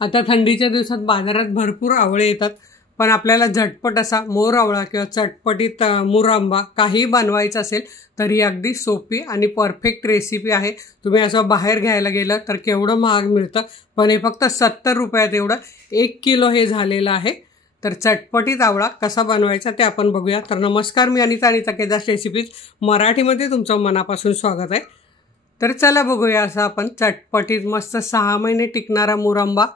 आता थंडीच्या दिवसात बाजारात भरपूर आवळे येतात, पण आपल्याला झटपट असा मोर आवळा किंवा चटपटीत मुरंबा काही बनवायचं असेल तर ही अगदी सोपी आणि परफेक्ट रेसिपी आहे। तुम्ही असं बाहेर घ्यायला गेलं तर केवढं महाग मिळतं, पण हे फक्त 70 रुपयात एवढं 1 किलो हे झालेलं आहे। तर चटपटीत आवळा कसा बनवायचा ते आपण बघूया। तर नमस्कार, मी अनिता आणि केदार रेसिपीज मराठीमध्ये तुमचं मनापासून स्वागत आहे। तर चला बघूया असा आपण चटपटीत मस्त 6 महिने टिकणारा मुरंबा,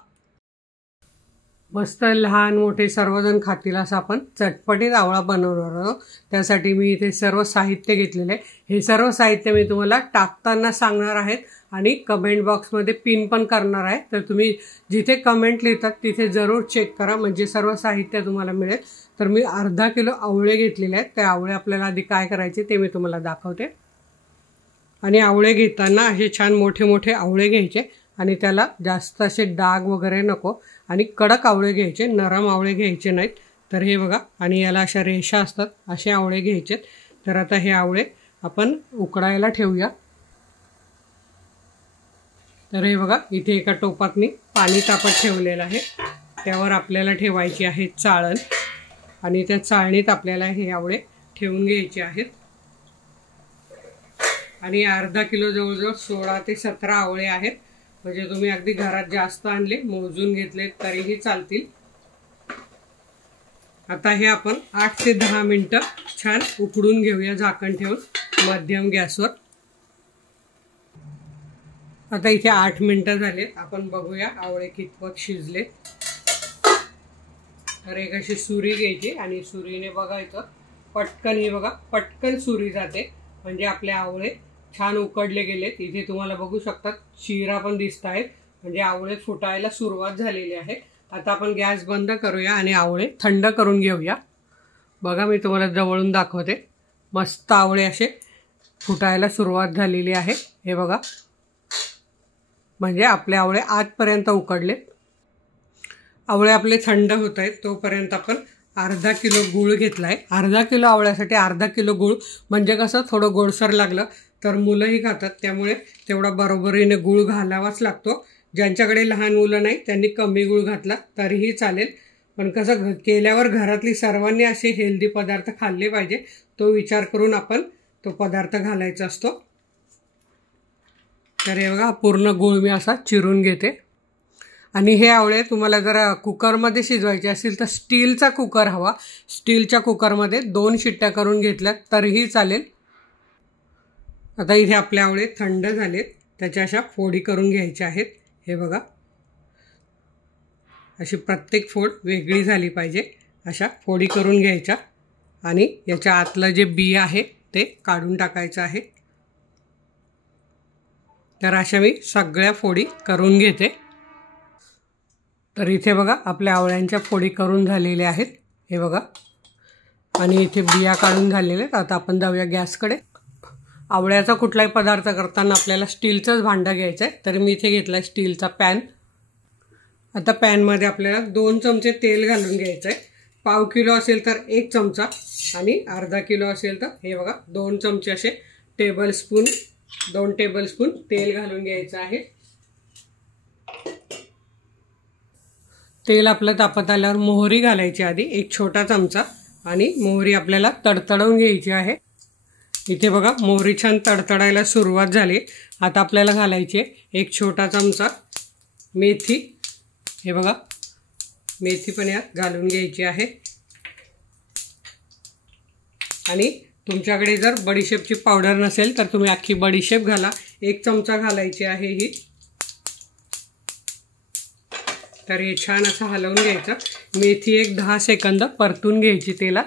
मस्त लहान मोठे सर्वजण खातील असा आपण चटपटीत आवळा बनवणार आहोत। त्यासाठी मी इथे सर्व साहित्य घेतलेले आहे। हे सर्व साहित्य मी तुम्हाला टाकताना सांगणार आहे आणि कमेंट बॉक्समध्ये पिन पण करणार आहे। तर तुम्ही जिथे कमेंट लिहितात तिथे जरूर चेक करा, म्हणजे सर्व साहित्य तुम्हाला मिळेल। तर मी अर्धा किलो आवळे घेतलेले आहेत। ते आवळे आपल्याला आधी काय करायचे ते मी तुम्हाला दाखवते। आणि आवळे घेताना असे छान मोठे मोठे आवळे घ्यायचे आणि त्याला जास्त असे डाग वगैरे नको, आणि कडक आवळे घ्यायचे, नरम आवळे घ्यायचे नाहीत। तर हे बघा, आणि याला अशा रेषा असतात असे आवळे घ्यायचे। तर आता हे आवळे आपण उकडायला ठेवूया। तर हे बघा, इथे एका टोपात मी पाणी तापत ठेवलेलं आहे। त्यावर आपल्याला ठेवायची आहे चाळण, आणि त्या चाळणीत आपल्याला हे आवळे ठेवून घ्यायचे आहेत। आणि अर्धा किलो जवळजवळ 16 ते 17 आवळे आहेत, म्हणजे तुम्ही अगदी घरात जास्त आणले मोजून घेतले तरीही चालतील। आता हे आपण 8 ते 10 मिनिटं छान उकडून घेऊया झाकण ठेवून मध्यम गॅसवर। आता इथे 8 मिनिटं झाले, आपण बघूया आवळे कितपत शिजले। तर एक अशी सुरी घ्यायची आणि सुरीने बघायचं, पटकन हे बघा पटकन सुरी जाते, म्हणजे आपले आवळे छान उकडले गेलेत। इथे तुम्हाला बघू शकतात शिरा पण दिसत आहेत, म्हणजे आवळे फुटायला सुरुवात झालेली आहे। आता आपण गॅस बंद करूया आणि आवळे थंड करून घेऊया। बघा, मी तुम्हाला जवळून दाखवते, मस्त आवळे असे फुटायला सुरुवात झालेली आहे। हे बघा, म्हणजे आपले आवळे आजपर्यंत उकडले। आवळे आपले थंड होत आहेत तोपर्यंत आपण अर्धा किलो गूळ घेतला आहे। अर्धा किलो आवळ्यासाठी अर्धा किलो गूळ, म्हणजे कसं थोडं गोडसर लागलं तर मुलंही खातात, त्यामुळे तेवढा बरोबरीने गूळ घालावाच लागतो। ज्यांच्याकडे लहान मुलं नाही त्यांनी कमी गूळ घातला तरीही चालेल, पण कसं केल्यावर घरातली सर्वांनी असे हेल्दी पदार्थ खाल्ले पाहिजे, तो विचार करून आपण तो पदार्थ घालायचा असतो। तर हे बघा, पूर्ण गूळ मी असा चिरून घेते। आणि हे आवळे तुम्हाला जर कुकरमध्ये शिजवायचे असतील तर स्टीलचा कुकर हवा। स्टीलच्या कुकरमध्ये 2 शिट्ट्या करून घेतल्या तरीही चालेल। आता इथे आपले आवळे थंड झालेत, त्याच्या अशा फोडी करून घ्यायच्या आहेत। हे बघा, अशी प्रत्येक फोड वेगळी झाली पाहिजे, अशा फोडी करून घ्यायच्या, आणि याच्या आतलं जे बी आहे ते काढून टाकायचं आहे। तर अशा मी सगळ्या फोडी करून घेते। तर इथे बघा आपल्या आवळ्यांच्या फोडी करून झालेल्या आहेत, हे बघा, आणि इथे बिया काढून झालेल्या आहेत। आता आपण जाऊया गॅसकडे। आवळ्याचा कुठलाही पदार्थ करताना आपल्याला स्टीलचंच भांडं घ्यायचं आहे। तर मी इथे घेतला आहे स्टीलचा पॅन। आता पॅनमध्ये आपल्याला 2 चमचे तेल घालून घ्यायचं आहे। पाव किलो असेल तर 1 चमचा, आणि अर्धा किलो असेल तर हे बघा 2 चमचे असे 2 टेबलस्पून तेल घालून घ्यायचं आहे। तेल आपलं तापत आल्यावर मोहरी घालायची आधी 1 छोटा चमचा, आणि मोहरी आपल्याला तडतडवून घ्यायची आहे। इथे बघा मोहरी छान तडतडायला सुरुवात झाली। आता आपल्याला घालायची 1 छोटा चमचा मेथी। हे बघा, मेथी पण यात घालून घ्यायची आहे। आणि तुमच्याकडे जर बडीशेपची पावडर नसेल तर तुम्ही अख्खी बडीशेप घाला, 1 चमचा घालायची आहे ही। तर हे छान असं हलवून घ्यायचं। मेथी 10 सेकंद परतून घ्यायची तेलात।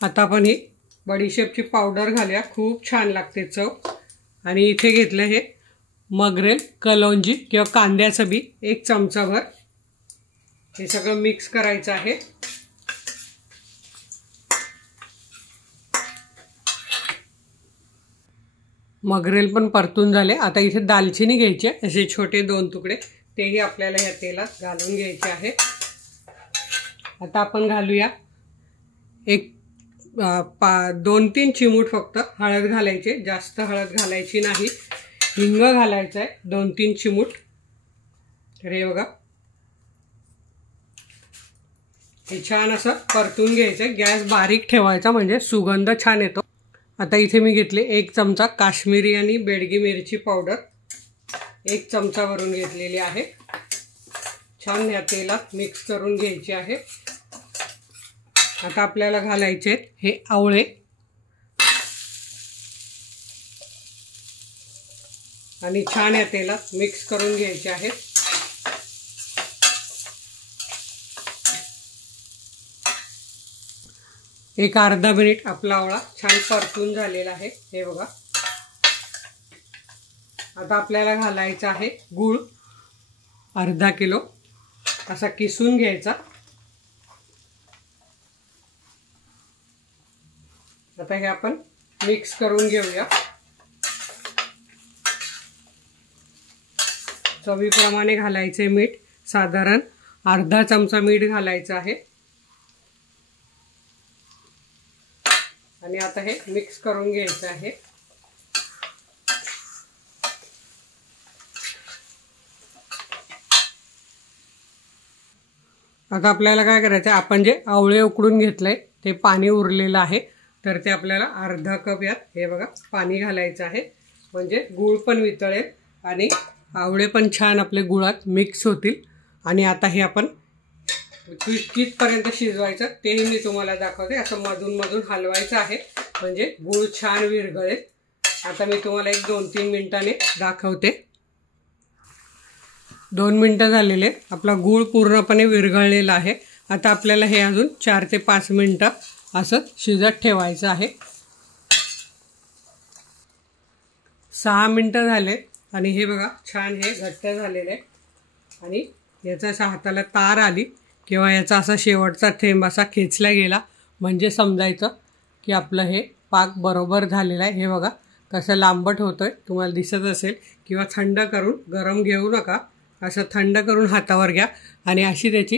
आता आपण ही बडीशेपची पावडर घालूया, खूप छान लागते चव। आणि इथे घेतलं हे मगरेल, कलौंजी किंवा कांद्याचं बी 1 चमचाभर, हे सगळं मिक्स करायचं आहे। मगरेल पण परतून झाले। आता इथे दालचिनी घ्यायची, असे छोटे 2 तुकडे, तेही आपल्याला या तेलात घालून घ्यायचे आहे। आता आपण घालूया 2-3 चिमूट फक्त हळद घालायचे, जास्त हळद घालायची नाही। हिंग घालायचं आहे 2-3 चिमूट, तर हे बघा, हे छान असं परतून घ्यायचं. गॅस बारीक ठेवायचा म्हणजे सुगंध छान येतो. आता इथे मी घेतले 1 चमचा काश्मीरी आणि बेडगी मिरची पावडर, 1 चमचा वरून घेतलेली आहे. छान या तेलात मिक्स करून घ्यायची आहे. आता आपल्याला घालायचे हे आवळे आणि छान या तेलात मिक्स करून घ्यायचे आहेत. एक अर्धा मिनिट आपला आवळा छान परतून झालेला आहे. हे बघा, आता आपल्याला घालायचा आहे गूळ, अर्धा किलो असा किसून घ्यायचा. आता हे आपण मिक्स करून घेऊया. चवीप्रमाणे घालायचे मीठ, साधारण अर्धा चमचा मीठ घालायचं आहे. आणि आता हे मिक्स करून घ्यायचं आहे. आता आपल्याला काय करायचं आहे, आपण जे आवळे उकडून घेतले ते पाणी उरलेलं आहे, तर ते आपल्याला अर्धा कप यात हे बघा पाणी घालायचं आहे. म्हणजे गूळ पण वितळेल आणि आवळे पण छान आपले गुळात मिक्स होतील. आणि आता हे आपण कितपर्यंत शिजवायचं तेही मी तुम्हाला दाखवते. असं मधून मधून हलवायचं आहे म्हणजे गूळ छान विरघळेल. आता मी तुम्हाला 1-2-3 मिनिटांनी दाखवते. 2 मिनिटं झालेले, आपला गूळ पूर्णपणे विरघळलेला आहे. आता आपल्याला हे अजून 4 ते 5 मिनिटं असं शिजत ठेवायचं आहे. 6 मिनिटं झाले आणि हे बघा छान हे घट्ट झालेले आहे. आणि याचा असा हाताला तार आली किंवा याचा असा शेवटचा थेंब असा खेचला गेला म्हणजे समजायचं की आपलं हे पाक बरोबर झालेला आहे. हे बघा कसं लांबट होतं आहे, तुम्हाला दिसत असेल. किंवा थंड करून, गरम घेऊ नका, असं थंड करून हातावर घ्या आणि अशी त्याची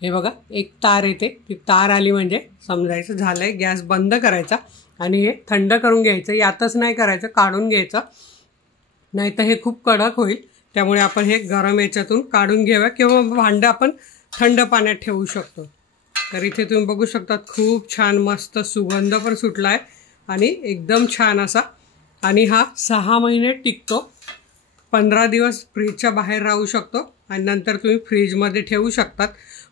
हे बघा एक तार येते, ती तार आली म्हणजे समजायचं झालं आहे. गॅस बंद करायचा आणि हे थंड करून घ्यायचं. यातच नाही करायचं, काढून घ्यायचं, नाही तर हे खूप कडक होईल. त्यामुळे आपण हे गरम याच्यातून काढून घेऊया किंवा भांडं आपण थंड पाण्यात ठेवू शकतो. तर इथे तुम्ही बघू शकता खूप छान मस्त सुगंध पण सुटला आहे आणि एकदम छान असा. आणि हा 6 महिने टिकतो. 15 दिवस फ्रीजच्या बाहेर राहू शकतो आणि नंतर तुम्ही फ्रीजमध्ये ठेवू शकतात.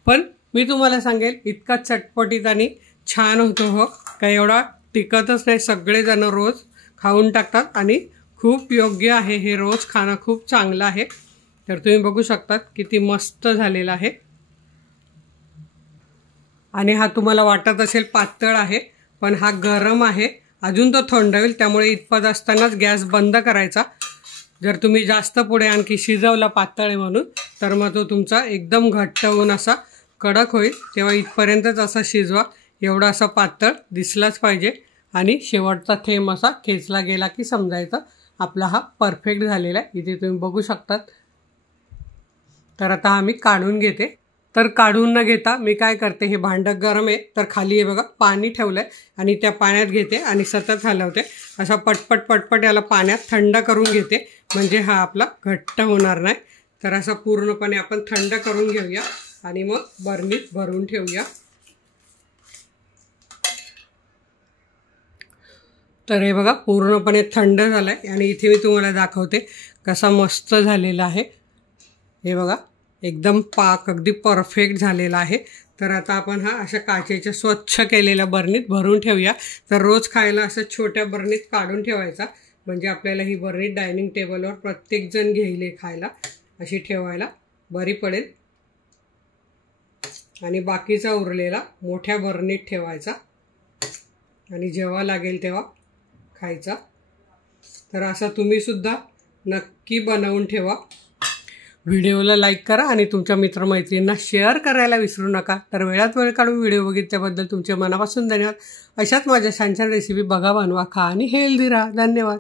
पण मी तुम्हाला सांगेल इतका चटपटीत आणि छान होतो हो, काही एवढा टिकतच नाही. सगळेजण रोज खाऊन टाकतात आणि खूप योग्य आहे हे, रोज खाणं खूप चांगलं आहे. तर तुम्ही बघू शकतात किती मस्त झालेला आहे. आणि हा तुम्हाला वाटत असेल पातळ आहे, पण हा गरम आहे, अजून तो थंड होईल. त्यामुळे इतपत असतानाच गॅस बंद करायचा. जर तुम्ही जास्त पुढे आणखी शिजवला पातळ आहे म्हणून, तर मग तो तुमचा एकदम घट्ट होऊन असा कडक होईल. तेव्हा इथपर्यंतच असा शिजवा, एवढा असा पातळ दिसलाच पाहिजे. आणि शेवटचा थेंब असा खेचला गेला की समजायचं आपला हा परफेक्ट झालेला आहे. इथे तुम्ही बघू शकतात. तर आता हा मी काढून घेते. तर काढून न घेता मी काय करते, हे भांडं गरम आहे तर खाली हे बघा पाणी ठेवलं आहे आणि त्या पाण्यात घेते आणि सतत हलवते. असा पटपट पटपट याला पाण्यात थंड करून घेते म्हणजे हा आपला घट्ट होणार नाही. तर असा पूर्णपणे आपण थंड करून घेऊया आणि मग बरणीत भरून ठेवूया. तर हे बघा पूर्णपणे थंड झालं आहे आणि इथे मी तुम्हाला दाखवते कसा मस्त झालेला आहे. हे बघा एकदम पाक अगदी परफेक्ट झालेला आहे. तर आता आपण हा अशा काचेच्या स्वच्छ केलेल्या बरणीत भरून ठेवूया. तर रोज खायला असं छोट्या बरणीत काढून ठेवायचा म्हणजे आपल्याला ही बरणी डायनिंग टेबलवर प्रत्येकजण घेईल खायला, अशी ठेवायला बरी पडेल. आणि बाकीचा उरलेला मोठ्या बरणीत ठेवायचा आणि जेव्हा लागेल तेव्हा खायचा. तर असं तुम्हीसुद्धा नक्की बनवून ठेवा. व्हिडिओला लाईक करा आणि तुमच्या मित्रमैत्रिणींना शेअर करायला विसरू नका. तर वेळात वेळ काढून व्हिडिओ बघितल्याबद्दल तुमचे मनापासून धन्यवाद. अशाच माझ्या छान छान रेसिपी बघा, बनवा, खा आणि हेल्दी राहा. धन्यवाद.